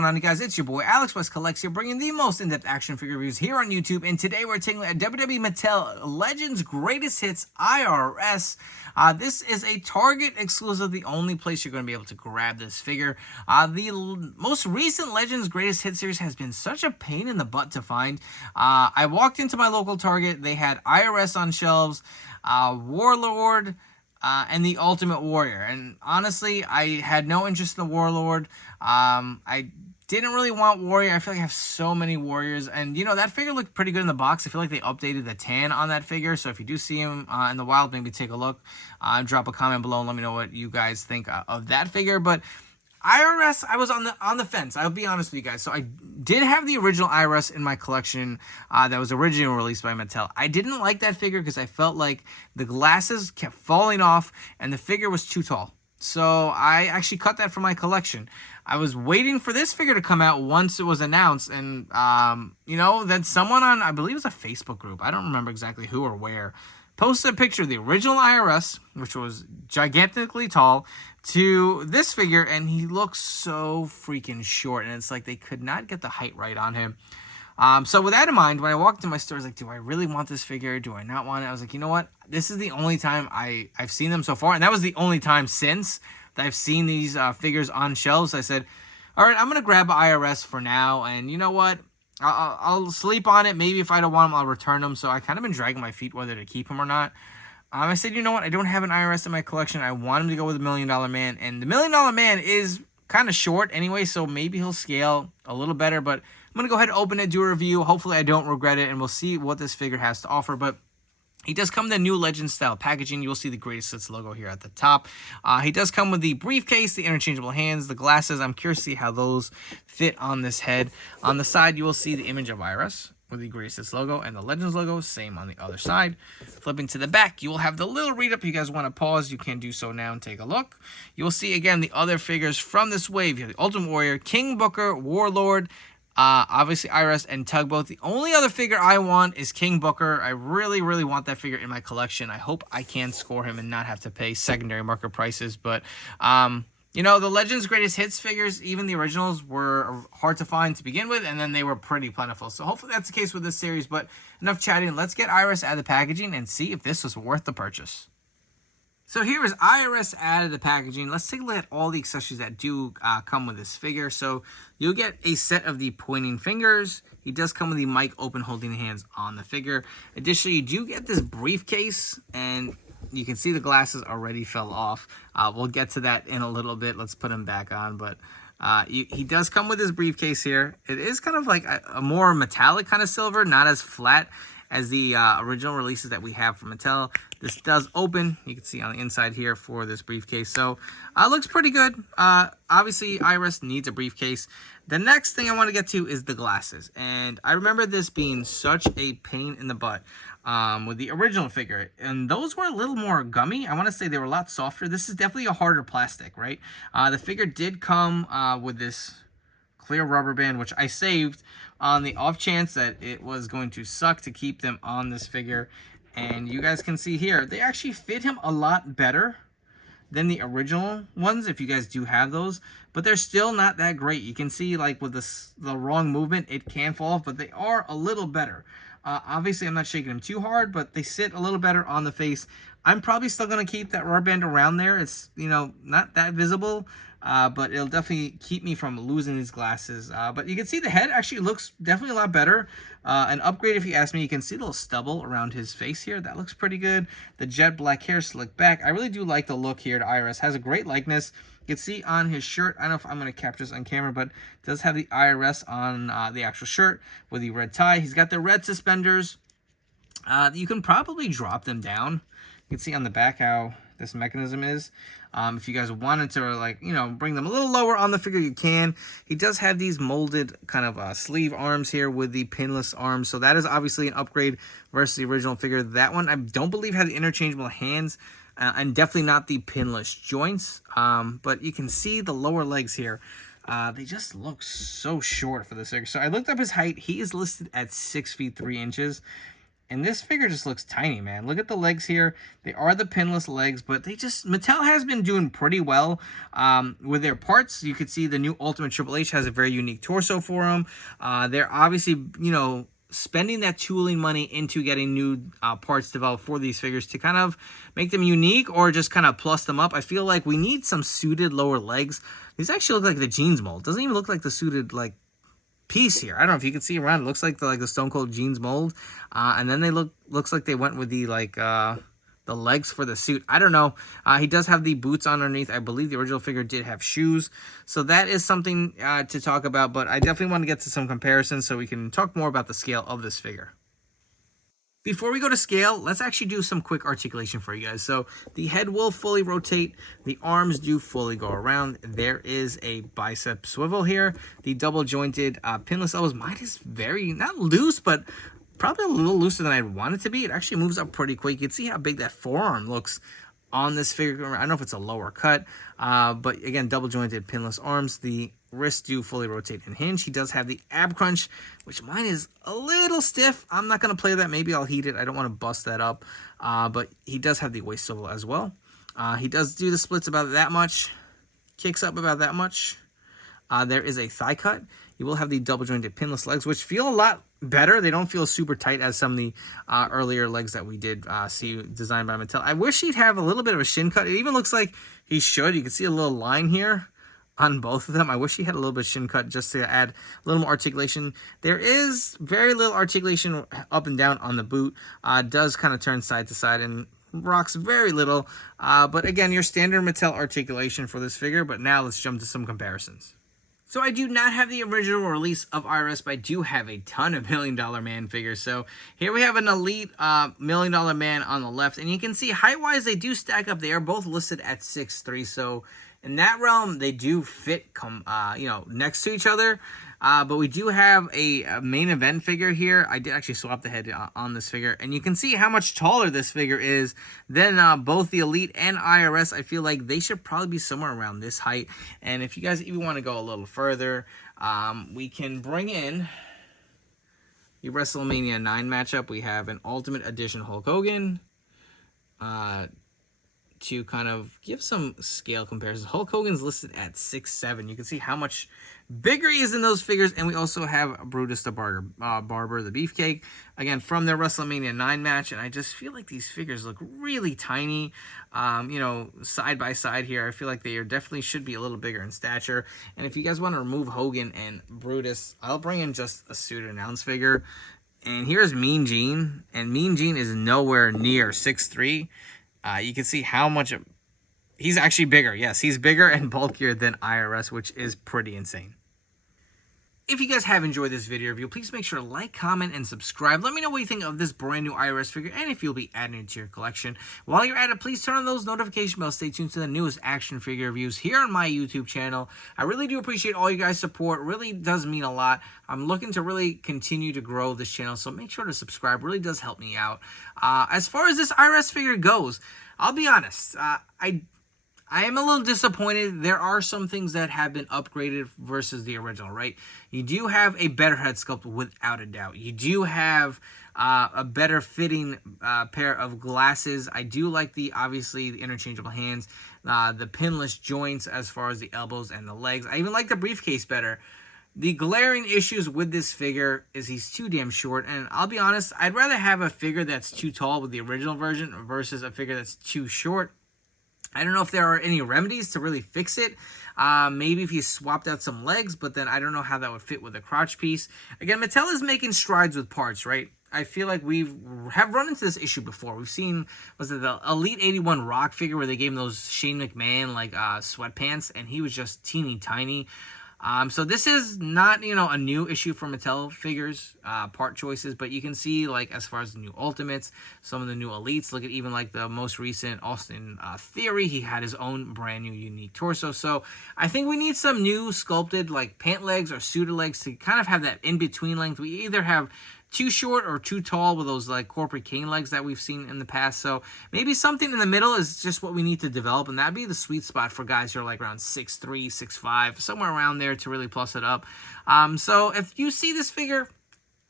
going on, you guys? It's your boy Alex West Collects here, bringing the most in-depth action figure reviews here on YouTube. And today we're taking a WWE Mattel Legends Greatest Hits IRS. This is a Target exclusive, the only place you're going to be able to grab this figure. The most recent Legends Greatest Hits series has been such a pain in the butt to find. I walked into my local Target. They had IRS on shelves, Warlord, and the Ultimate Warrior. And honestly, I had no interest in the Warlord. I didn't really want Warrior. I feel like I have so many Warriors. And, you know, that figure looked pretty good in the box. I feel like they updated the tan on that figure. So if you do see him in the wild, maybe take a look. Drop a comment below and let me know what you guys think of that figure. But IRS, I was on the fence. I'll be honest with you guys. So I did have the original IRS in my collection that was originally released by Mattel. I didn't like that figure because I felt like the glasses kept falling off and the figure was too tall. So I actually cut that from my collection. I was waiting for this figure to come out once it was announced. And, you know, then someone on, I believe it was a Facebook group, I don't remember exactly who or where, posted a picture of the original IRS, which was gigantically tall, to this figure, and he looks so freaking short, and it's like they could not get the height right on him. So with that in mind, when I walked into my store, I was like, do I really want this figure? Do I not want it? I was like, you know what? This is the only time I've seen them so far, and that was the only time since that I've seen these figures on shelves. I said, all right, I'm going to grab IRS for now, and you know what? I'll sleep on it. Maybe if I don't want them, I'll return them. So I kind of been dragging my feet whether to keep them or not. I said, you know what? I don't have an IRS in my collection. I want him to go with the $1 Million Man. And the $1 Million Man is kind of short anyway, so maybe he'll scale a little better. But I'm going to go ahead and open it, do a review. Hopefully I don't regret it, and we'll see what this figure has to offer. But he does come with the new Legend style packaging. You'll see the Greatest Hits logo here at the top. He does come with the briefcase, the interchangeable hands, the glasses. I'm curious to see how those fit on this head. On the side, you will see the image of IRS with the Greatest Hits logo and the Legends logo. Same on the other side. Flipping to the back, you will have the little read-up. You guys want to pause, you can do so now and take a look. You will see, again, the other figures from this wave. You have the Ultimate Warrior, King Booker, Warlord, obviously IRS and Tugboat. The only other figure I want is King Booker. I really, really want that figure in my collection. I hope I can score him and not have to pay secondary market prices. But, you know, the Legends Greatest Hits figures, even the originals, were hard to find to begin with, and then they were pretty plentiful. So hopefully that's the case with this series. But enough chatting. Let's get IRS out of the packaging and see if this was worth the purchase. So here is IRS out of the packaging. Let's take a look at all the accessories that do come with this figure. So you'll get a set of the pointing fingers. He does come with the mic open holding hands on the figure. Additionally, you do get this briefcase, and you can see the glasses already fell off. We'll get to that in a little bit. Let's put him back on. But he does come with his briefcase here. It is kind of like a more metallic kind of silver, not as flat as the original releases that we have from Mattel. This does open. You can see on the inside here for this briefcase. So looks pretty good. Obviously, IRS needs a briefcase. The next thing I want to get to is the glasses. And I remember this being such a pain in the butt with the original figure. And those were a little more gummy. I want to say they were a lot softer. This is definitely a harder plastic, right? The figure did come with this clear rubber band, which I saved on the off chance that it was going to suck to keep them on this figure. And you guys can see here, they actually fit him a lot better than the original ones, if you guys do have those. But they're still not that great. You can see, like, with the wrong movement, it can fall off, but they are a little better. Obviously, I'm not shaking them too hard, but they sit a little better on the face. I'm probably still going to keep that rubber band around there. It's, you know, not that visible, but it'll definitely keep me from losing these glasses. But you can see the head actually looks definitely a lot better. An upgrade, if you ask me. You can see a little stubble around his face here. That looks pretty good. The jet black hair slicked back. I really do like the look here to IRS. Has a great likeness. You can see on his shirt, I don't know if I'm going to capture this on camera, but it does have the IRS on the actual shirt with the red tie. He's got the red suspenders. You can probably drop them down. You can see on the back how this mechanism is. If you guys wanted to, like, you know, bring them a little lower on the figure, you can. He does have these molded kind of sleeve arms here with the pinless arms. So that is obviously an upgrade versus the original figure. That one I don't believe had the interchangeable hands and definitely not the pinless joints. But you can see the lower legs here. They just look so short for this figure. So I looked up his height. He is listed at 6 feet 3 inches. And this figure just looks tiny, man. Look at the legs here. They are the pinless legs, but they just... Mattel has been doing pretty well with their parts. You could see the new Ultimate Triple H has a very unique torso for them. They're obviously, you know, spending that tooling money into getting new parts developed for these figures to kind of make them unique or just kind of plus them up. I feel like we need some suited lower legs. These actually look like the jeans mold. Doesn't even look like the suited, like, piece here. I don't know if you can see around. It looks like the Stone Cold jeans mold, and then they looks like they went with the the legs for the suit. I don't know. He does have the boots underneath. I believe the original figure did have shoes, so that is something to talk about. But I definitely want to get to some comparisons so we can talk more about the scale of this figure. Before we go to scale, let's actually do some quick articulation for you guys. So the head will fully rotate. The arms do fully go around. There is a bicep swivel here. The double jointed pinless elbows. Mine is very, not loose, but probably a little looser than I'd want it to be. It actually moves up pretty quick. You can see how big that forearm looks on this figure. I don't know if it's a lower cut, but again, double jointed pinless arms. The wrists do fully rotate and hinge. He does have the ab crunch, which mine is a little stiff. I'm not going to play that. Maybe I'll heat it. I don't want to bust that up, but he does have the waist swivel as well. He does do the splits about that much, kicks up about that much. There is a thigh cut. You will have the double jointed pinless legs, which feel a lot better. They don't feel super tight as some of the earlier legs that we did see designed by Mattel. I wish he'd have a little bit of a shin cut. It even looks like he should. You can see a little line here on both of them. I wish he had a little bit of shin cut just to add a little more articulation. There is very little articulation up and down on the boot. Does kind of turn side to side and rocks very little. But again, your standard Mattel articulation for this figure. But now let's jump to some comparisons. So I do not have the original release of IRS, but I do have a ton of $1 Million Man figures. So here we have an elite $1 Million Man on the left. And you can see height-wise, they do stack up. They are both listed at 6'3". So in that realm, they do fit, you know, next to each other. But we do have a main event figure here. I did actually swap the head on this figure. And you can see how much taller this figure is than both the Elite and IRS. I feel like they should probably be somewhere around this height. And if you guys even want to go a little further, we can bring in the WrestleMania 9 matchup. We have an Ultimate Edition Hulk Hogan. To kind of give some scale comparisons. Hulk Hogan's listed at 6'7". You can see how much bigger he is in those figures. And we also have Brutus the Barber, the Beefcake, again, from their WrestleMania 9 match. And I just feel like these figures look really tiny, you know, side by side here. I feel like they definitely should be a little bigger in stature. And if you guys want to remove Hogan and Brutus, I'll bring in just a suited announce figure. And here's Mean Gene. And Mean Gene is nowhere near 6'3". You can see how much he's actually bigger. Yes, he's bigger and bulkier than IRS, which is pretty insane. If you guys have enjoyed this video review, please make sure to like, comment, and subscribe. Let me know what you think of this brand new IRS figure and if you'll be adding it to your collection. While you're at it, please turn on those notification bells. Stay tuned to the newest action figure reviews here on my YouTube channel. I really do appreciate all you guys' support. It really does mean a lot. I'm looking to really continue to grow this channel, so make sure to subscribe. It really does help me out. As far as this IRS figure goes, I'll be honest. I am a little disappointed. There are some things that have been upgraded versus the original, right? You do have a better head sculpt without a doubt. You do have a better fitting pair of glasses. I do like obviously the interchangeable hands, the pinless joints as far as the elbows and the legs. I even like the briefcase better. The glaring issues with this figure is he's too damn short, and I'll be honest, I'd rather have a figure that's too tall with the original version versus a figure that's too short. I don't know if there are any remedies to really fix it. Maybe if you swapped out some legs, but then I don't know how that would fit with the crotch piece. Again, Mattel is making strides with parts, right? I feel like we have run into this issue before. We've seen, was it the Elite 81 Rock figure where they gave him those Shane McMahon like sweatpants, and he was just teeny tiny. So this is not, you know, a new issue for Mattel figures, part choices, but you can see, like, as far as the new Ultimates, some of the new Elites, look at even, like, the most recent Austin Theory, he had his own brand new unique torso. So I think we need some new sculpted, like, pant legs or suited legs to kind of have that in-between length. We either have too short or too tall with those like corporate cane legs that we've seen in the past. So maybe something in the middle is just what we need to develop, and that'd be the sweet spot for guys who are like around 6'3", 6'5", somewhere around there to really plus it up. So if you see this figure,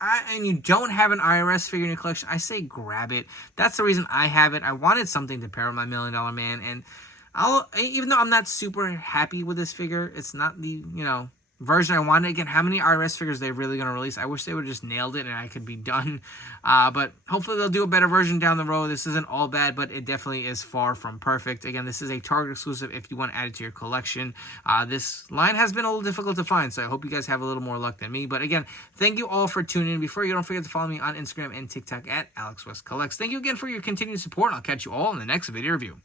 and you don't have an IRS figure in your collection, I say grab it. That's the reason I have it. I wanted something to pair with my $1 Million Man, and even though I'm not super happy with this figure, it's not the version I wanted. Again, how many IRS figures are they really going to release? I wish they would have just nailed it and I could be done. But hopefully they'll do a better version down the road. This isn't all bad, but it definitely is far from perfect. Again, this is a Target exclusive if you want to add it to your collection. This line has been a little difficult to find, so I hope you guys have a little more luck than me. But again, thank you all for tuning in. Before you don't forget to follow me on Instagram and TikTok at AlexWestCollects. Thank you again for your continued support, and I'll catch you all in the next video review.